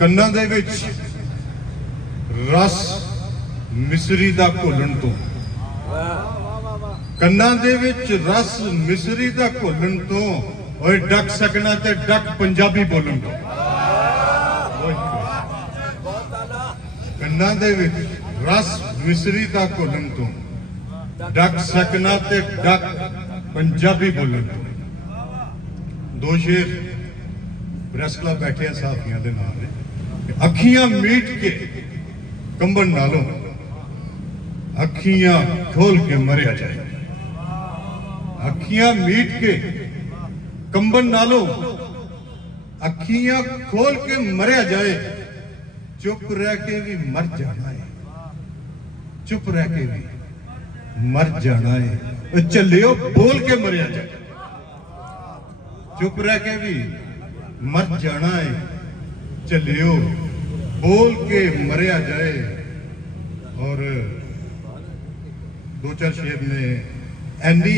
ਕੰਨਾਂ ਦੇ ਵਿੱਚ ਰਸ ਮਿਸਰੀ ਦਾ ਘੋਲਣ ਤੋਂ, ਕੰਨਾਂ ਦੇ ਵਿੱਚ ਰਸ ਮਿਸਰੀ ਦਾ ਘੋਲਣ ਤੋਂ, ਓਏ ਡੱਕ ਸਕਣਾ ਤੇ ਡੱਕ ਪੰਜਾਬੀ ਬੋਲਣ ਤੋਂ। ਕੰਨਾਂ ਦੇ ਵਿੱਚ ਰਸ ਮਿਸਰੀ ਦਾ ਘੋਲਣ ਤੋਂ, ਡੱਕ ਸਕਣਾ ਤੇ ਡੱਕ ਪੰਜਾਬੀ ਬੋਲਣ ਤੋਂ। ਦੋ ਸ਼ੇਰ ਪ੍ਰੈਸ ਕਲੱਬ ਬੈਠੇ ਸਾਥੀਆਂ ਦੇ ਨਾਲ ਨੇ। ਅੱਖੀਆਂ ਮੀਟ ਕੇ ਕੰਬਣ ਨਾਲੋਂ ਅੱਖੀਆਂ ਖੋਲ ਕੇ ਮਰਿਆ ਜਾਏ। ਅੱਖੀਆਂ ਮੀਟ ਕੇ ਕੰਬਣ ਨਾਲੋਂ ਅੱਖੀਆਂ ਖੋਲ ਕੇ ਮਰਿਆ ਜਾਏ। ਚੁੱਪ ਰਹਿ ਕੇ ਵੀ ਮਰ ਜਾਣਾ ਹੈ, ਚੁੱਪ ਰਹਿ ਕੇ ਵੀ ਮਰ ਜਾਣਾ ਹੈ। ਚੱਲਿਓ ਬੋਲ ਕੇ ਮਰਿਆ ਜਾਏ। ਚੁੱਪ ਰਹਿ ਕੇ ਵੀ मर जाना है, चलियो बोल के मरिया जाए। और दो चार शेर ने एनी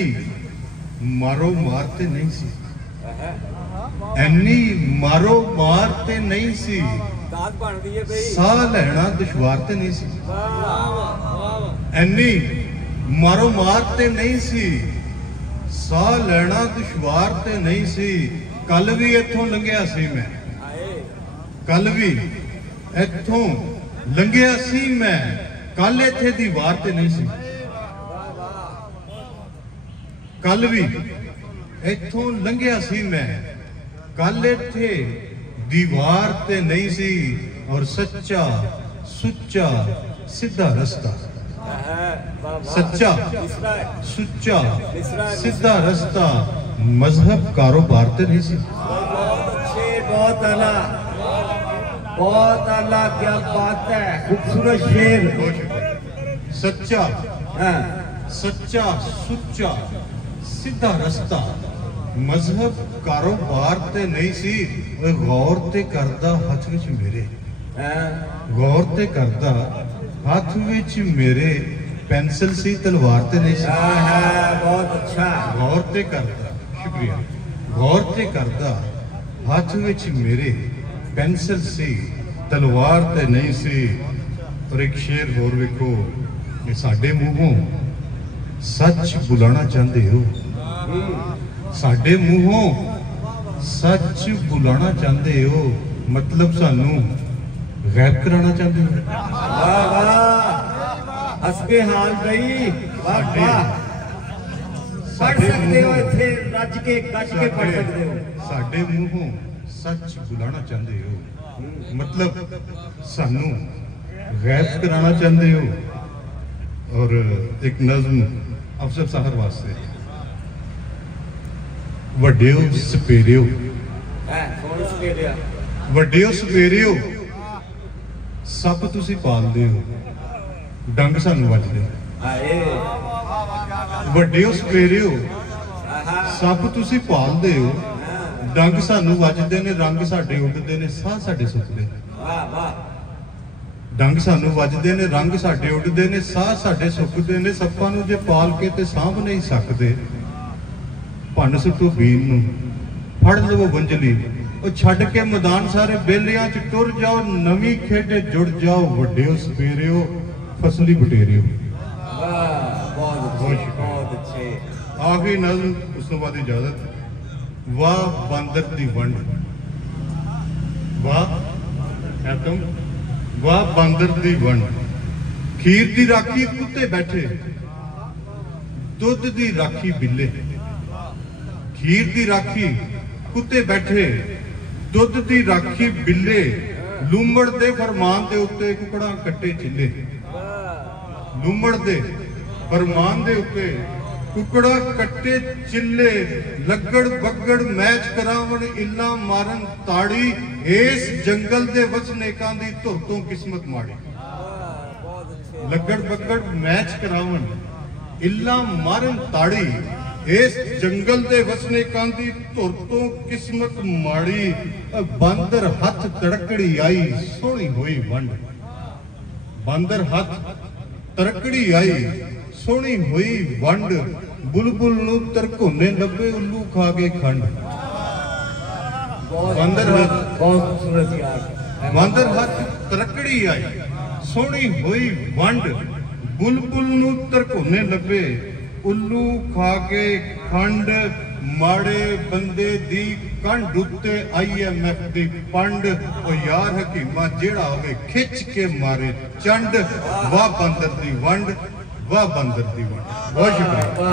मारो मारते नहीं सी, एनी मारो मारते नहीं सी, साह लेना दुश्वार ते नहीं सी। एनी मारो मारते नहीं सी, साह लेना दुश्वार ते नहीं सी। कल भी इथों लंघिया सी मैं, कल भी इथों लंघिया सी मैं, कल इत्थे दीवार ते नहीं सी। कल भी इथों लंघिया सी मैं, कल इत्थे दीवार ते नहीं सी। और सच्चा सुच्चा सीधा रस्ता, सच्चा सुच्चा सीधा रस्ता, मजहब कारोबार ते नहीं सी। बहुत आला, बहुत आला, क्या बात है, खूबसूरत शेर। सच्चा सच्चा सुच्चा सीधा रस्ता, मजहब कारोबार ते नहीं सी। गौर ते करदा हथ विच मेरे, गौर ते करदा हथ विच मेरे, पेंसिल सी तलवार ते नहीं सी। बहुत अच्छा। गौर ते करदा, शुक्रिया, गौर ते करदा हथ विच मेरे, पेंसिल सी तलवार ते नहीं सी। और एक शेर होर वेखो कि साडे मूहों सच बुलाना चाहते हो, साडे मूहों सच बुलाना चाहते हो, मतलब सानू गैब कराना चाहते हो। वाह वाह, हस के हाल गई। वाह वाह, पढ़ सकते हो इत्थे रज के कट के पढ़ सकते हो। साडे मूहों सच बुलाना चाहते हो, मतलब सानू गैब कराना चाहते हो। और एक नज़्म अफसर साहब वास्ते, वड्डियो सपेरियो, वड्डियो सपेरियो, सप तुसी पालदे हो, डंग सानू वजदे। ਵੱਡਿਓ ਸਪੇਰਿਓ, ਸੱਪ ਤੁਸੀਂ ਪਾਲਦੇ ਹੋ, ਡੰਗ ਸਾਨੂੰ ਵੱਜਦੇ ਨੇ, ਰੰਗ ਸਾਡੇ ਉੱਡਦੇ ਨੇ, ਸਾਹ ਸਾਡੇ ਸੁੱਕਦੇ। ਡੰਗ ਸਾਨੂੰ ਵੱਜਦੇ ਨੇ, ਰੰਗ ਸਾਡੇ ਉੱਡਦੇ ਨੇ, ਸਾਹ ਸਾਡੇ ਸੁੱਕਦੇ ਨੇ। ਸੱਪਾਂ ਨੂੰ ਜੇ ਪਾਲ ਕੇ ਤੇ ਸਾਂਭ ਨਹੀਂ ਸਕਦੇ, ਭੰਨ ਸੁੱਟੋ ਬੀਨ ਨੂੰ, ਫੜ ਲਵੋ ਵੰਜਲੀ, ਉਹ ਛੱਡ ਕੇ ਮੈਦਾਨ ਸਾਰੇ ਬੇਲਿਆਂ 'ਚ ਟੁਰ ਜਾਓ, ਨਵੀਂ ਖੇਡੇ ਜੁੜ ਜਾਓ। ਵੱਡਿਓ ਸਪੇਰਿਓ, ਫਸਲੀ ਬਟੇਰਿਓ। बहुत अच्छे। आखिरी नज़्म, उस तो बाद इजाजत। वाह बंदर दी वंड, वाह तुम, वाह बंदर दी वंड, खीर दी राखी कुत्ते बैठे, दुध दी राखी बिल्ले। खीर दी राखी कुत्ते बैठे, दुध दी राखी बिल्ले, लूमड़ दे फरमान दे उत्ते कुकड़ा कट्टे चिल्ले। लूमड़ दे फरमान दे उत्ते कुकड़ा कट्टे चिल्ले, लगड़ बगड़ मैच करावन, इल्ला मारन ताड़ी, इस जंगल दे वसनेकां दी धुर तों किस्मत माड़ी। लगड़ बगड़ मैच करावन, इल्ला मारन ताड़ी, इस जंगल दे वसनेकां दी धुर तों किस्मत माड़ी। बांदर हथ तड़कड़ी आई, सोहनी होई वंड, बांदर हथ तड़कड़ी आई, सोहनी हुई वंड, बुलबुल नूं तरकोने लभे, उल्लू खा के खंड। बंदर बहुत खूबसूरत यार। ਬਾਂਦਰ ਹੱਥ ਤਰਕੜੀ ਆਈ, ਸੋਹਣੀ ਹੋਈ ਵੰਡ, ਬੁਲਬੁਲ ਨੂੰ ਤਰਕੋਨੇ ਲੱਭੇ, ਉੱਲੂ ਖਾ ਕੇ ਖੰਡ, ਮਾੜੇ ਬੰਦੇ ਦੀ ਕੰਡ ਉੱਤੇ IMF ਦੀ ਪੰਡ। ਉਹ ਯਾਰ ਹਕੀਮਾ ਜਿਹੜਾ ਹੋਵੇ ਖਿੱਚ ਕੇ ਮਾਰੇ ਚੰਡ, ਵਾਹ ਬਾਂਦਰ ਦੀ ਵੰਡ, ਵਾਹ ਬਾਂਦਰ ਦੀ ਵੰਡ। ਬਹੁਤ ਸ਼ੁਕਰੀਆ।